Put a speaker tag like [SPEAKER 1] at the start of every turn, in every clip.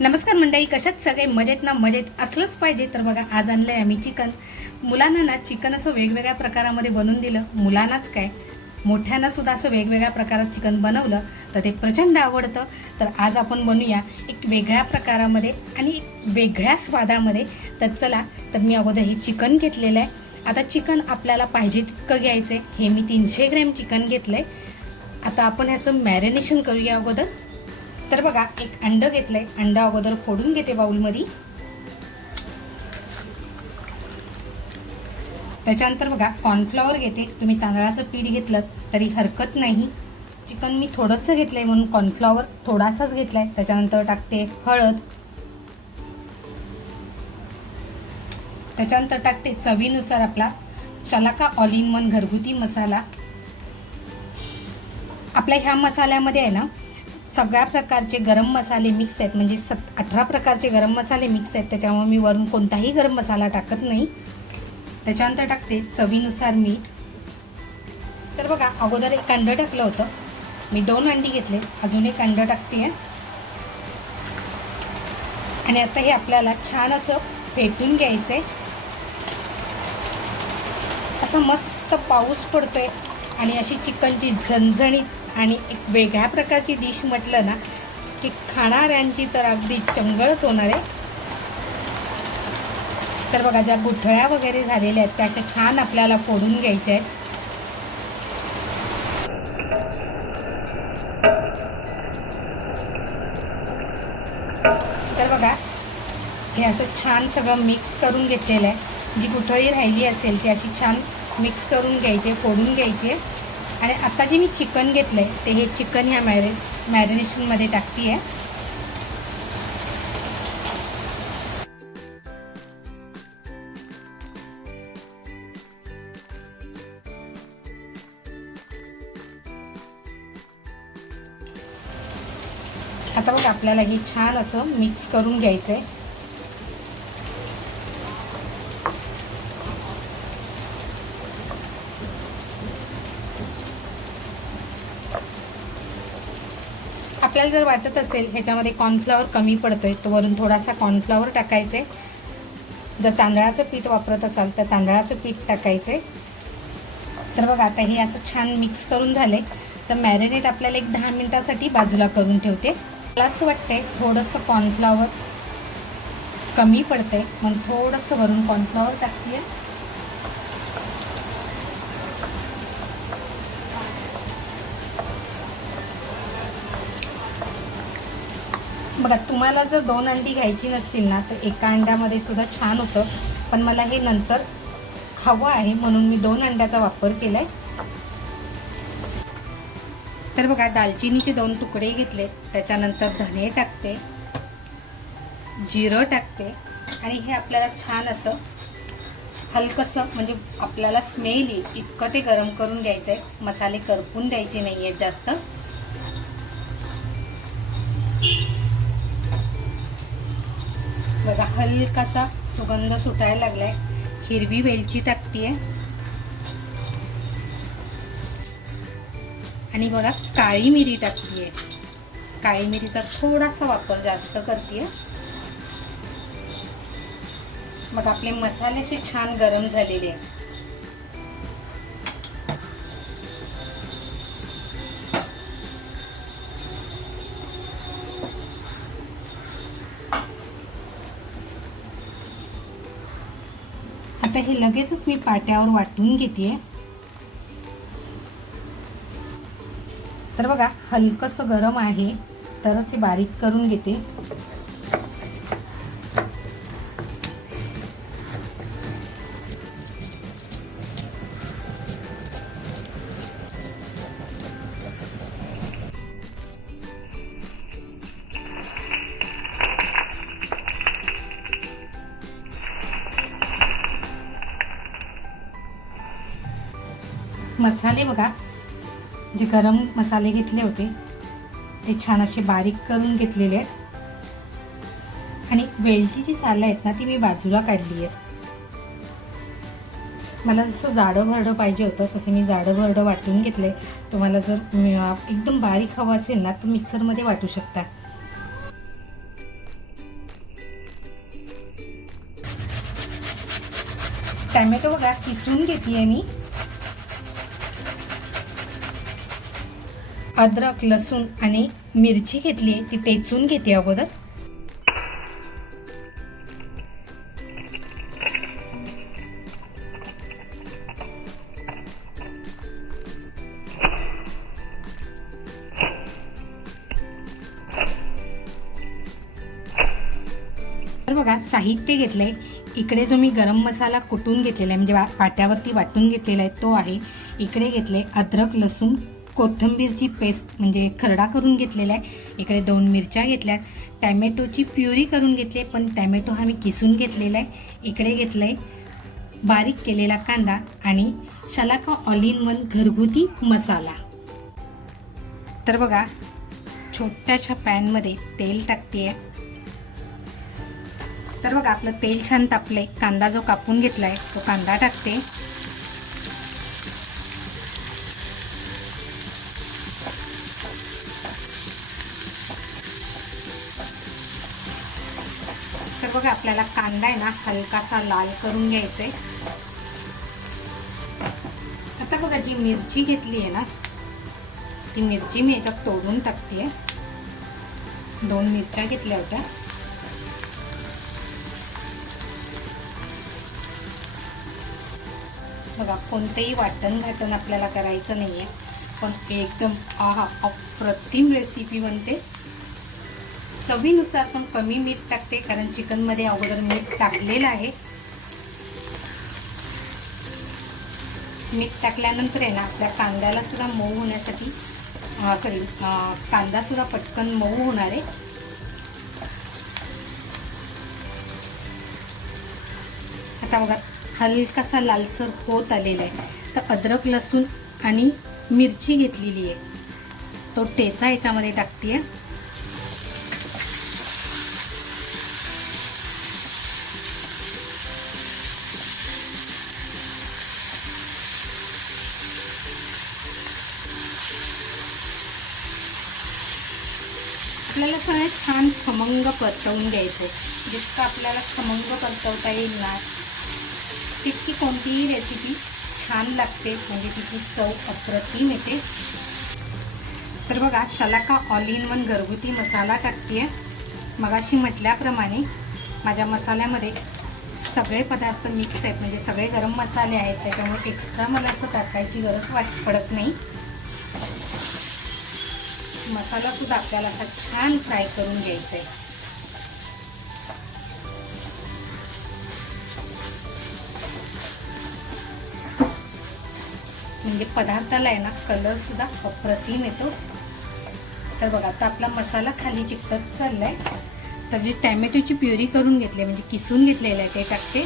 [SPEAKER 1] नमस्कार मंडळी कशात सगळे मजेत ना मजेत? असलंच पाहिजे. तर बघा आज आणलं आहे आम्ही चिकन. मुलांना ना चिकन असं वेगवेगळ्या प्रकारामध्ये बनवून दिलं. मुलांनाच काय? मोठ्यांना सुद्धा असं वेगवेगळ्या प्रकारात चिकन बनवलं. तर ते प्रचंड आवडतं. तर आज आपण बनवूया एक वेगळ्या प्रकारामध्ये आणि एक वेगळ्या स्वादामध्ये. तर चला तर मी अगोदर हे चिकन घेतलेलं आहे. आता चिकन आपल्याला पाहिजे तितकं घ्यायचं आहे हे मी तीनशे ग्रॅम चिकन घेतलं आहे आता आपण ह्याचं मॅरिनेशन करूया अगोदर. तर बघा एक अंडं घेतलंय. अंडा अगोदर फोडून घेते बाऊलमध्ये त्याच्यानंतर बघा कॉर्नफ्लॉवर घेते. तुम्ही तांदळाचं पीठ घेतलं तरी हरकत नाही. चिकन मी थोडंसं घेतलं आहे म्हणून कॉर्नफ्लॉवर थोडासाच घेतला आहे त्याच्यानंतर टाकते हळद. त्याच्यानंतर टाकते चवीनुसार आपला शलाका ऑल इन वन घरगुती मसाला. आपल्या ह्या मसाल्यामध्ये आहे ना सगळ्या प्रकारचे गरम मसाले मिक्स आहेत. म्हणजे सत अठरा प्रकारचे गरम मसाले मिक्स आहेत. त्याच्यामुळे मी वरून कोणताही गरम मसाला टाकत नाही. त्याच्यानंतर टाकते चवीनुसार मीठ. तर बघा अगोदर एक अंडं टाकलं होतं. मी दोन अंडी घेतले. अजून एक अंडं टाकते. आणि आता हे आपल्याला छान असं फेटून घ्यायचं आहे असा मस्त पाऊस पडतोय. आणि अशी चिकनची झणझणीत आणि एक वेगळ्या प्रकारची डिश म्हटलं ना की खाणाऱ्यांची तर अगदी चंगळच होणार आहे. तर बघा ज्या गुठळ्या वगैरे झालेल्या आहेत त्या अशा छान आपल्याला फोडून घ्यायच्या आहेत. तर बघा हे असं छान सगळं मिक्स करून घेतलेलं आहे. जी गुठळी राहिली असेल ती अशी छान मिक्स करून घ्यायची फोडून घ्यायचे आणि आता जे मी चिकन घेतलं आहे ते हे चिकन ह्या मॅरे मॅरिनेशनमध्ये टाकते आहे आता बघ आपल्याला हे छान असं मिक्स करून घ्यायचं आहे आपल्याला जर वाटत असेल ह्याच्यामध्ये कॉर्नफ्लॉवर कमी पडतोय तो वरून थोडासा कॉर्नफ्लॉवर टाकायचे. जर तांदळाचं पीठ वापरत असाल तर तांदळाचं पीठ टाकायचे. तर बघा आता हे असं छान मिक्स करून झाले. तर मॅरिनेट आपल्याला एक दहा मिनिटासाठी बाजूला करून ठेवते. मला असं वाटतंय थोडंसं कॉर्नफ्लॉवर कमी पडतंय. म्हणून थोडंसं वरून कॉर्नफ्लॉवर टाकते बघा तुम्हाला जर दोन अंडी घ्यायची नसतील ना तर एका अंड्यामध्ये सुद्धा छान होतं. पण मला हे नंतर हवं आहे म्हणून मी दोन अंड्याचा वापर केला आहे तर बघा दालचिनीचे दोन तुकडे घेतले. त्याच्यानंतर धने टाकते. जिरं टाकते. आणि हे आपल्याला छान असं हलकंसं म्हणजे आपल्याला स्मेल येईल. इतकं ते गरम करून घ्यायचं आहे मसाले करपून द्यायचे नाही आहेत जास्त. बघा हलकासा सुगंध सुटायला लागलाय. हिरवी वेलची टाकतीये आणि बघा काळी मिरी टाकतीये काळी मिरीचा थोडासा वापर जास्त करते मग आपले मसाले असे छान गरम झालेले आहेत. आता हे लगेचच मी पाट्यावर वाटून घेते तर बघा हलकंसं गरम आहे तरच हे बारीक करून घेते. मसाले बघा. जे गरम मसाले घेतले होते ते छान असे बारीक करून घेतलेले आहेत. आणि वेलची जी सालं आहेत ना ती मी बाजूला काढली आहेत. मला जसं जाडं भरडं पाहिजे होतं तसं मी जाडं भरडं वाटून घेतले तुम्हाला जर एकदम बारीक हवं असेल ना तर मिक्सरमध्ये वाटू शकता. टॅमॅटो बघा किसून घेते आहे मी. अद्रक लसूण आणि मिरची घेतली आहे. ती टेचून घेते अगोदर. तर बघा साहित्य घेतलंय. इकडे जो मी गरम मसाला कुटून घेतलेला आहे म्हणजे वाट्यावरती वाटून घेतलेला आहे तो आहे. इकडे घेतले अद्रक लसूण कोथिंबीरची पेस्ट म्हणजे खरडा करून घेतलेला आहे. इकडे दोन मिरच्या घेतल्यात. टॅमॅटोची प्युरी करून घेतली आहे पण टॅमॅटो हा मी किसून घेतलेला आहे. इकडे घेतलं आहे बारीक केलेला कांदा आणि शलाका ऑल इन वन घरगुती मसाला. तर बघा छोट्याशा पॅनमध्ये तेल टाकते तर बघा आपलं तेल छान तापलंय. कांदा जो कापून घेतला आहे तो कांदा टाकते. बघा आपल्याला कांदा आहे ना हलकासा लाल करून घ्यायचा आहे आता बघा जी मिरची घेतली आहे ना ती मिरची मी याच्यात तोडून टाकते दोन मिरच्या घेतल्या होत्या. बघा कोणतंही वाटण घाटण आपल्याला करायचं नाही आहे पण एकदम आहा अप्रतिम रेसिपी बनते. चवीनुसार पण कमी मीठ टाकते कारण चिकनमध्ये अगोदर मीठ टाकलेलं आहे. मीठ टाकल्यानंतर आहे ना आपल्या कांद्याला सुद्धा मऊ होण्यासाठी सॉरी कांदा सुद्धा पटकन मऊ होणार आहे. आता बघा हलकासा लालसर होत आलेला आहे. तर अद्रक लसूण आणि मिरची घेतलेली आहे. तो ठेचा याच्यामध्ये टाकते आहे आपल्याला सगळं छान खमंग परतवून घ्यायचं आहे जितकं आपल्याला खमंग परतवता येईल ना तितकी कोणतीही रेसिपी छान लागते. म्हणजे तिची चव अप्रतिम येते. तर बघा शलाका ऑल इन वन घरगुती मसाला टाकते मगाशी म्हटल्याप्रमाणे माझ्या मसाल्यामध्ये सगळे पदार्थ मिक्स आहेत. म्हणजे सगळे गरम मसाले आहेत. त्याच्यामुळे एक्स्ट्रा मला असं टाकायची गरज वाट पडत नाही. मसालासुद्धा आपल्याला असा छान फ्राय करून घ्यायचा आहे. म्हणजे पदार्थाला आहे ना कलर सुद्धा अप्रतिम येतो. तर बघा आता आपला मसाला खाली चिकटत चाललाय. तर जी टॅमॅटोची प्युरी करून घेतली म्हणजे किसून घेतलेलं आहे ते टाकते.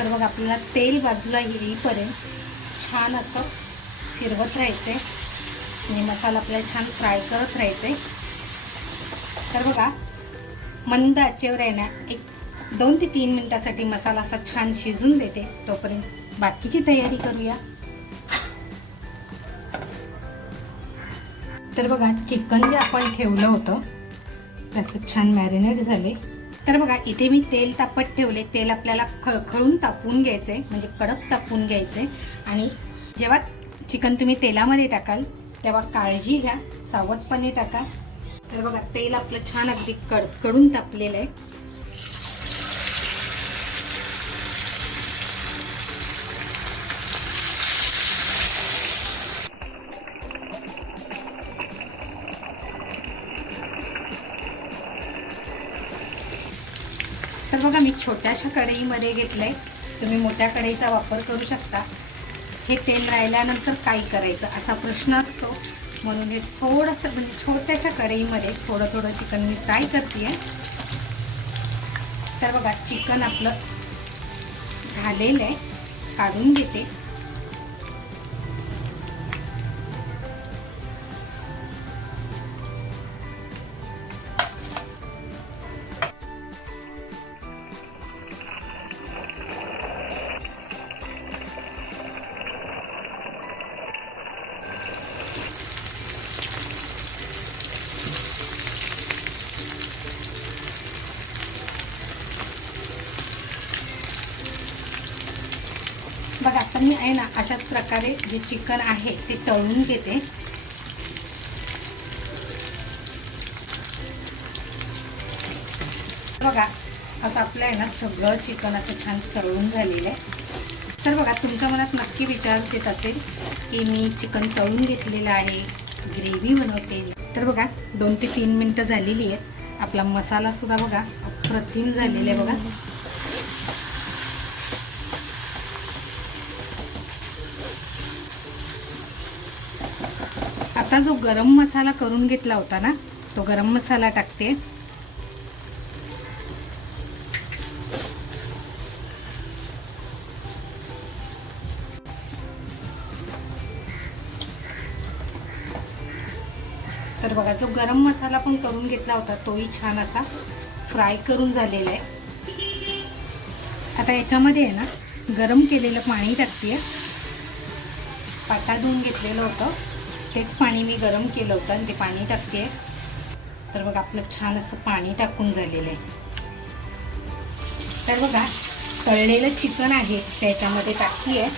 [SPEAKER 1] तर बघा आपल्याला तेल बाजूला येईपर्यंत छान असं फिरवत राहायचं आणि मसाला आपल्याला छान फ्राय करत राहायचे तर बघा मंद आचेवर आहे ना एक दोन ते तीन मिनटासाठी मसाला असा छान शिजून देते. तोपर्यंत बाकीची तयारी करूया. तर बघा चिकन जे आपण ठेवलं होतं तसं छान मॅरिनेट झाले. तर बघा इथे मी तेल तापत ठेवले. तेल आपल्याला खळखळून तापून घ्यायचे म्हणजे कडक तापून घ्यायचे आणि जेव्हा चिकन तुम्ही तेलामध्ये टाकाल तेव्हा काळजी घ्या. सावधपणे टाका. तर बघा तेल आपलं छान अगदी कडकडून तापलेलं आहे. तर बघा मी छोट्याशा कढईमध्ये घेतलं आहे तुम्ही मोठ्या कढईचा वापर करू शकता. हे तेल राहिल्यानंतर काय करायचं असा प्रश्न असतो. म्हणून हे थोडंसं म्हणजे छोट्याशा कढईमध्ये थोडं थोडं चिकन मी फ्राय करते तर बघा चिकन आपलं झालेलं आहे. काढून घेते. आता मी आहे ना अशाच प्रकारे जे चिकन आहे ते तळून घेते. बघा असं आपलं आहे ना सगळं चिकन असं छान तळून झालेलं आहे. तर बघा तुमच्या मनात नक्की विचार येत असेल की मी चिकन तळून घेतलेलं आहे ग्रेव्ही बनवते. तर बघा दोन ते तीन मिनटं झालेली आहेत. आपला मसालासुद्धा बघा अप्रतिम झालेला आहे बघा. आता जो गरम मसाला करून घेतला होता ना तो गरम मसाला टाकते. तर बघा जो गरम मसाला पण करून घेतला होता तोही छान असा फ्राय करून झालेला आहे. आता याच्यामध्ये आहे ना गरम केलेलं पाणी टाकते. पाटा धुवून घेतलेलं होतं. तेच पाणी मी गरम केलं होतं आणि ते पाणी टाकते. तर बघा आपलं छान असं पाणी टाकून झालेलं आहे. तर बघा तळलेलं चिकन आहे त्याच्यामध्ये टाकते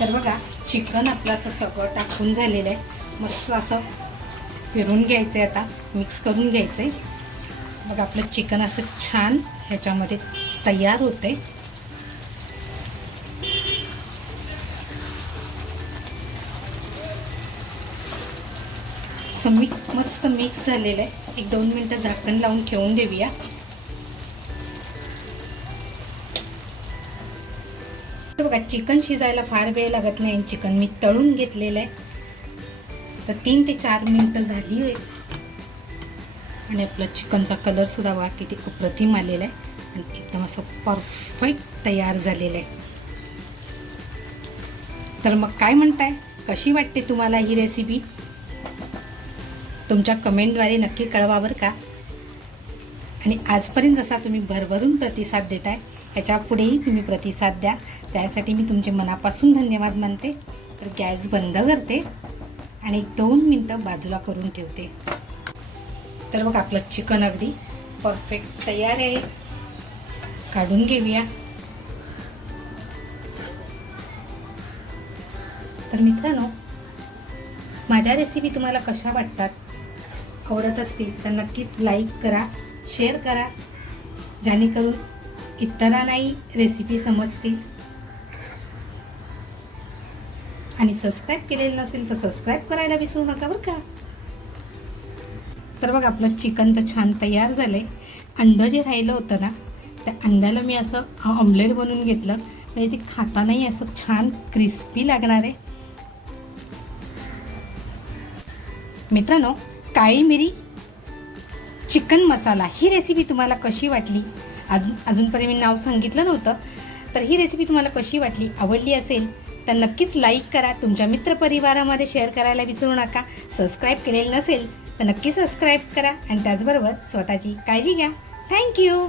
[SPEAKER 1] तर बघा चिकन आपलं असं सगळं टाकून झालेलं आहे. मस्त असं फिरून घ्यायचं आहे आता मिक्स करून घ्यायचं आहे मग आपलं चिकन असं छान ह्याच्यामध्ये तयार होतं आहे असं मिक्स मस्त मिक्स झालेलं आहे. एक दोन मिनटं झाकण लावून ठेवून देऊया. तर बघा चिकन शिजायला फार वेळ लागत नाही आणि चिकन मी तळून घेतलेलं आहे. तर तीन ते चार मिनटं झाली आहेत आणि आपला चिकनचा कलर सुद्धा बघा किती अप्रतिम आलेला आहे. आणि एकदम असं परफेक्ट तयार झालेलं आहे. तर मग काय म्हणताय? कशी वाटते तुम्हाला ही रेसिपी तुमच्या कमेंटद्वारे नक्की कळवा बरं का. आणि आजपर्यंत जसा तुम्ही भरभरून प्रतिसाद देताय ह्याच्या पुढेही तुम्ही प्रतिसाद द्या. त्यासाठी मी तुमचे मनापासून धन्यवाद मानते. तर गॅस बंद करते आणि दोन मिनटं बाजूला करून ठेवते. तर बघ आपलं चिकन अगदी परफेक्ट तयार आहे. काढून घेऊया. तर मित्रांनो माझ्या रेसिपी तुम्हाला कशा वाटतात? आवडत असतील तर नक्कीच लाईक करा शेअर करा. जेणेकरून इतरांनाही रेसिपी समजतील. आणि सबस्क्राईब केलेलं नसेल तर सबस्क्राईब करायला विसरू नका बरं का. तर बघ आपलं चिकन तर छान तयार झालं आहे अंडं जे राहिलं होतं ना त्या अंड्याला मी असं ऑमलेट बनवून घेतलं. म्हणजे ते खातानाही असं छान क्रिस्पी लागणार आहे. मित्रांनो काळी मिरी चिकन मसाला ही रेसिपी तुम्हाला कशी वाटली? अजून अजूनपर्यंत मी नाव सांगितलं नव्हतं तर ही रेसिपी तुम्हाला कशी वाटली आवडली असेल तर नक्कीच लाईक करा. तुमच्या मित्रपरिवारामध्ये शेअर करायला विसरू नका. सबस्क्राईब केलेलं नसेल तर नक्की सबस्क्राईब करा आणि त्याचबरोबर स्वतःची काळजी घ्या. थँक्यू